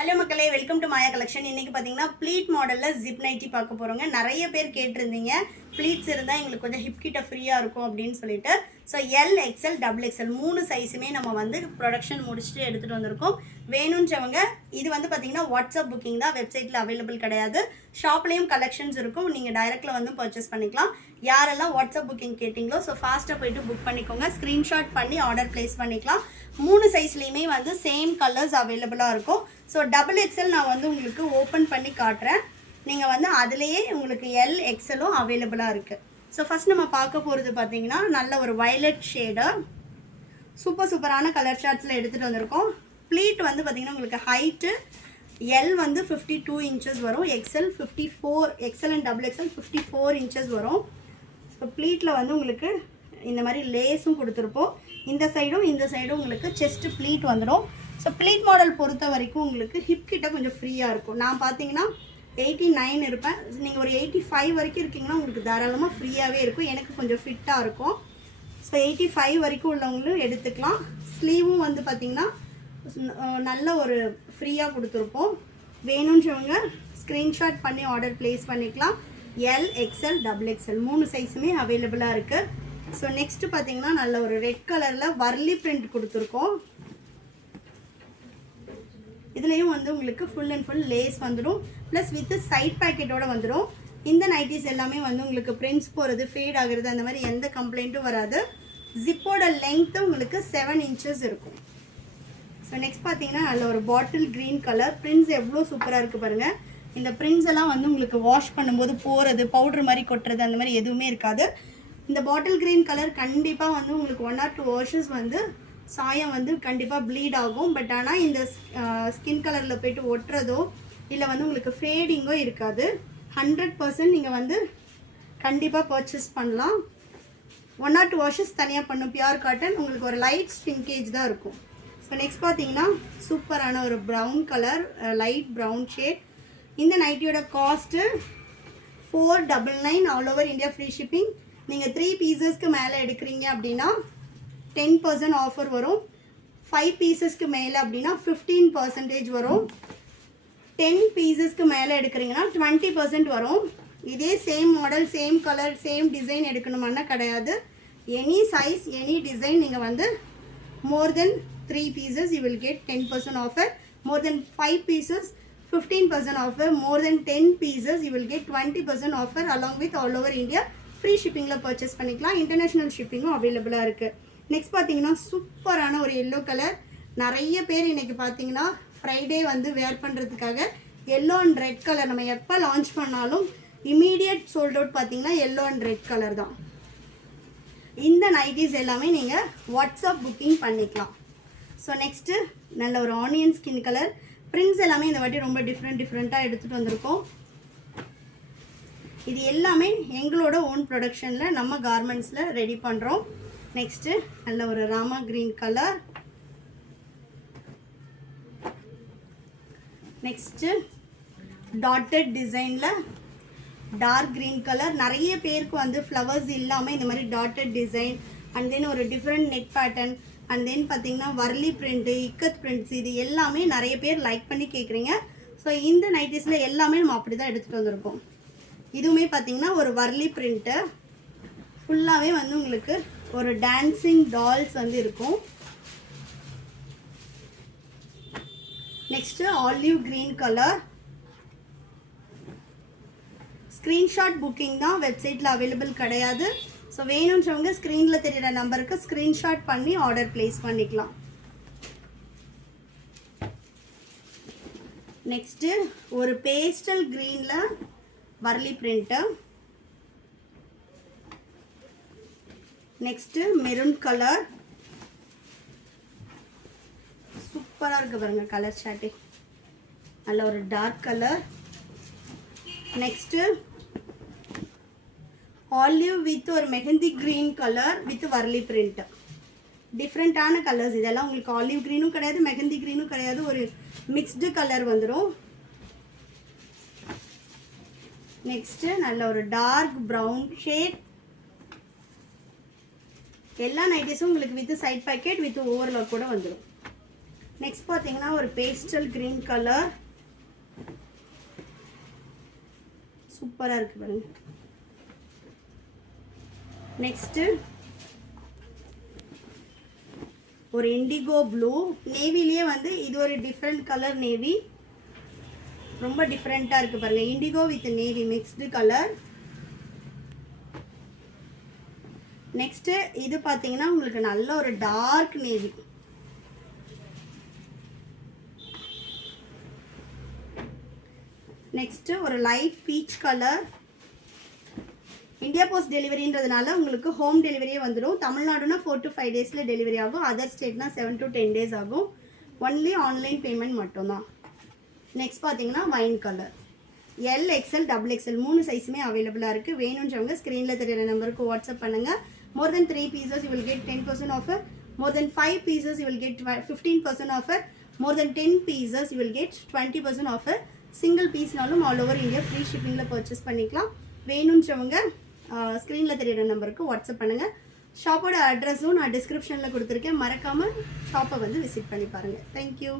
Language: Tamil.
ஹலோ மக்களே, வெல்கம் டு மாயா கலெக்ஷன். இன்றைக்கி பார்த்தீங்கன்னா ப்ளீட் மாடலில் ஜிப் நைட்டி பார்க்க போகிறோங்க. நிறைய பேர் கேட்டிருந்தீங்க ப்ளீட்ஸ் இருந்தால் எங்களுக்கு கொஞ்சம் ஹிப் கிட்ட ஃப்ரீயாக இருக்கும் அப்படின்னு சொல்லிட்டு. So L, XL, double XL 3 சைஸுமே நம்ம வந்து ப்ரொடக்ஷன் முடிச்சுட்டு எடுத்துகிட்டு வந்திருக்கோம். வேணுன்றவங்க இது வந்து பார்த்தீங்கன்னா வாட்ஸ்அப் புக்கிங் தான், வெப்சைட்டில் அவைலபிள் கிடையாது. ஷாப்லேயும் கலெக்ஷன்ஸ் இருக்கும், நீங்கள் டைரெக்டில் வந்து பர்ச்சேஸ் பண்ணிக்கலாம். யாரெல்லாம் வாட்ஸ்அப் புக்கிங் கேட்டிங்களோ ஸோ ஃபாஸ்ட்டாக போய்ட்டு புக் பண்ணிக்கோங்க. ஸ்க்ரீன்ஷாட் பண்ணி ஆர்டர் ப்ளேஸ் பண்ணிக்கலாம். 3 சைஸ்லேயுமே வந்து சேம் கலர்ஸ் அவைலபிளாக இருக்கும். ஸோ டபுள் எக்ஸ்எல் நான் வந்து உங்களுக்கு ஓப்பன் பண்ணி காட்டுறேன். நீங்கள் வந்து அதுலேயே உங்களுக்கு எல், எக்ஸ்எல்லும் அவைலபிளாக இருக்குது. ஸோ ஃபஸ்ட் நம்ம பார்க்க போகிறது பார்த்தீங்கன்னா நல்ல ஒரு வயலட் ஷேடு, சூப்பரான கலர் ஷார்ட்ஸில் எடுத்துகிட்டு வந்திருக்கோம். ப்ளீட் வந்து பார்த்திங்கன்னா உங்களுக்கு ஹைட்டு எல் வந்து 52 இன்ச்சஸ் வரும், XL 54, XL and double XL 54 inches வரும். ஸோ ப்ளீட்டில் வந்து உங்களுக்கு இந்த மாதிரி லேஸும் கொடுத்துருப்போம். இந்த சைடும் உங்களுக்கு செஸ்ட் ப்ளீட் வந்துடும். ஸோ ப்ளீட் மாடல் பொறுத்த வரைக்கும் உங்களுக்கு ஹிப் கிட்ட கொஞ்சம் ஃப்ரீயாக இருக்கும். நான் பார்த்தீங்கன்னா 89 இருப்பேன், நீங்கள் ஒரு 85 வரைக்கும் இருக்கீங்கன்னா உங்களுக்கு தாராளமாக ஃப்ரீயாகவே இருக்கும். எனக்கு கொஞ்சம் ஃபிட்டாக இருக்கும். ஸோ 85 வரைக்கும் உள்ளவங்களும் எடுத்துக்கலாம். ஸ்லீவும் வந்து பார்த்திங்கன்னா நல்ல ஒரு ஃப்ரீயாக கொடுத்துருப்போம். வேணுன்றவங்க ஸ்க்ரீன்ஷாட் பண்ணி ஆர்டர் ப்ளேஸ் பண்ணிக்கலாம். எல், எக்ஸ்எல், டபுள் எக்ஸ்எல் 3 சைஸுமே அவைலபிளாக இருக்குது. ஸோ நெக்ஸ்ட்டு பார்த்திங்கன்னா நல்ல ஒரு ரெட் கலரில் வர்லி பிரிண்ட் கொடுத்துருக்கோம். இதுலேயும் வந்து உங்களுக்கு ஃபுல் அண்ட் ஃபுல் லேஸ் வந்துடும், ப்ளஸ் வித் சைட் பேக்கெட்டோடு வந்துடும். இந்த நைட்டிஸ் எல்லாமே வந்து உங்களுக்கு பிரிண்ட்ஸ் போகிறது, ஃபேட் ஆகுறது, அந்த மாதிரி எந்த கம்ப்ளைண்ட்டும் வராது. ஜிப்போட லென்த்து உங்களுக்கு 7 இன்ச்சஸ் இருக்கும். ஸோ நெக்ஸ்ட் பார்த்தீங்கன்னா நல்ல ஒரு பாட்டில் க்ரீன் கலர், பிரிண்ட்ஸ் எவ்வளோ சூப்பராக இருக்குது பாருங்கள். இந்த பிரிண்ட்ஸ் எல்லாம் வந்து உங்களுக்கு வாஷ் பண்ணும்போது போகிறது, பவுட்ரு மாதிரி கொட்டுறது, அந்த மாதிரி எதுவுமே இருக்காது. இந்த பாட்டில் க்ரீன் கலர் கண்டிப்பாக வந்து உங்களுக்கு 1 or 2 வாஷஸ் வந்து சாயம் வந்து கண்டிப்பாக ப்ளீட் ஆகும். பட் ஆனால் இந்த ஸ்கின் கலரில் போய்ட்டு ஒட்டுறதோ இல்லை வந்து உங்களுக்கு ஃபேடிங்கோ இருக்காது. 100% நீங்கள் வந்து கண்டிப்பாக பர்ச்சேஸ் பண்ணலாம். 1 or 2 வாஷஸ் தனியாக பண்ணும். பியூர் காட்டன், உங்களுக்கு ஒரு லைட் ஸ்டிங்கேஜ் தான் இருக்கும். ஸோ நெக்ஸ்ட் பார்த்தீங்கன்னா சூப்பரான ஒரு brown colour, light brown shade. இந்த நைட்டியோட cost 499, all over India free shipping. நீங்கள் 3 பீசஸ்க்கு மேலே எடுக்கிறீங்க அப்படின்னா 10% ஆஃபர் வரும். 5 பீசஸ்க்கு மேலே அப்படின்னா 15% வரும். 10 பீசஸ்க்கு மேலே எடுக்கிறீங்கன்னா 20% வரும். இதே same model, same colour, same design எடுக்கணுமானா கிடையாது. எனி சைஸ், எனி டிசைன் நீங்கள் வந்து more than 3 pieces you will get 10% offer. More than 5 pieces 15% offer. More than 10 pieces you will get 20% offer along with all over India free ஷிப்பிங்கில் பர்ச்சேஸ் பண்ணிக்கலாம். இன்டர்நேஷ்னல் ஷிப்பிங்கும் அவைலபிளாக இருக்குது. நெக்ஸ்ட் பார்த்தீங்கன்னா சூப்பரான ஒரு எல்லோ கலர். நிறைய பேர் இன்றைக்கி பார்த்தீங்கன்னா ஃப்ரைடே வந்து வேர் பண்ணுறதுக்காக எல்லோ அண்ட் ரெட் கலர் நம்ம எப்போ லான்ச் பண்ணாலும் இமீடியட் சோல்ட் அவுட். பார்த்தீங்கன்னா எல்லோ அண்ட் ரெட் கலர் தான். இந்த நைட்டிஸ் எல்லாமே நீங்கள் வாட்ஸ்அப் புக்கிங் பண்ணிக்கலாம். ஸோ நெக்ஸ்ட்டு நல்ல ஒரு ஆனியன் ஸ்கின் கலர். பிரிண்ட்ஸ் எல்லாமே இந்த வாட்டி ரொம்ப டிஃப்ரெண்ட்டாக எடுத்துகிட்டு வந்திருக்கோம். இது எல்லாமே எங்களோட ஓன் ப்ரொடக்ஷனில் நம்ம கார்மெண்ட்ஸில் ரெடி பண்ணுறோம். நெக்ஸ்ட்டு நல்ல ஒரு Rama green colour. Next dotted டிசைனில் டார்க் க்ரீன் கலர். நிறைய பேருக்கு வந்து ஃப்ளவர்ஸ் இல்லாமல் இந்த மாதிரி டாட்டட் டிசைன், அண்ட் தென் ஒரு different neck pattern, and then பார்த்திங்கன்னா வர்லி பிரிண்ட்டு, இக்கத் பிரிண்ட்ஸ், இது எல்லாமே நிறைய பேர் லைக் பண்ணி கேட்குறீங்க. ஸோ இந்த நைட்டிஸில் எல்லாமே நம்ம அப்படி தான் எடுத்துகிட்டு வந்திருக்கோம். இதுவுமே பார்த்திங்கன்னா ஒரு வர்லி பிரிண்ட்டு, ஃபுல்லாகவே வந்து உங்களுக்கு ஒரு டான்சிங் டால்ஸ் வந்து இருக்கும். Next olive green colour. Screenshot booking தான், வெப்சைட்டில் அவைலபிள் கிடையாது. ஸோ வேணுன்றவங்க ஸ்க்ரீனில் தெரிகிற நம்பருக்கு ஸ்க்ரீன்ஷாட் பண்ணி ஆர்டர் ப்ளேஸ் பண்ணிக்கலாம். நெக்ஸ்ட்டு ஒரு பேஸ்டல் க்ரீனில் Warli print. Next maroon colour. சூப்பராக இருக்குது பாருங்கள் கலர் சார்ட்டு. நல்ல ஒரு dark colour. Next olive with ஒரு mehndi green colour with Warli print. டிஃப்ரெண்ட்டான கலர்ஸ் இதெல்லாம். உங்களுக்கு ஆலிவ் க்ரீனும் கிடையாது, மெஹந்தி க்ரீனும் கிடையாது, ஒரு மிக்ஸ்டு கலர் வந்துடும். நெக்ஸ்ட்டு நல்ல ஒரு டார்க் ப்ரௌன் ஷேட். எல்லா நைட்டிஸும் உங்களுக்கு with side pocket with overlock கூட வந்துடும். நெக்ஸ்ட் பார்த்தீங்கன்னா ஒரு பேஸ்டல் கிரீன் கலர், சூப்பராக இருக்குது பாருங்க. நெக்ஸ்ட்டு ஒரு இண்டிகோ ப்ளூ, நேவிலேயே வந்து இது ஒரு டிஃப்ரெண்ட் கலர் நேவி, ரொம்ப டிஃப்ரெண்ட்டாக இருக்குது பாருங்கள். Indigo with navy mixed colour. Next இது பார்த்தீங்கன்னா உங்களுக்கு நல்ல ஒரு டார்க் நேவி. நெக்ஸ்ட்டு ஒரு light peach colour. India post டெலிவரின்றதுனால உங்களுக்கு ஹோம் டெலிவரியே வந்துடும். தமிழ்நாடுனா 4 to 5 டேஸில் டெலிவரி ஆகும். அதர் ஸ்டேட்னா 7 to 10 டேஸ் ஆகும். ஒன்லி ஆன்லைன் பேமெண்ட் மட்டும்தான். நெக்ஸ்ட் பார்த்தீங்கன்னா wine colour. L, XL, double XL 3 சைஸுமே அவைலபிளாக இருக்குது. வேணுன்றவங்க ஸ்க்ரீனில் தெரியிற நம்பருக்கு வாட்ஸ்அப் பண்ணுங்கள். More than 3 pieces you will get 10% offer. More than 5 pieces you will get 15% offer. More than 10 pieces you will get 20% offer. Single பீஸ்னாலும் ஆல் ஓவர் இந்தியா ஃப்ரீ ஷிப்பிங்கில் பர்ச்சேஸ் பண்ணிக்கலாம். வேணுன்றவங்க ஸ்க்ரீனில் தெரியிற நம்பருக்கு வாட்ஸ்அப் பண்ணுங்கள். ஷாப்போட அட்ரஸும் நான் டிஸ்கிரிப்ஷனில் கொடுத்துருக்கேன். மறக்காமல் ஷாப்பை வந்து விசிட் பண்ணி பாருங்கள். தேங்க்யூ.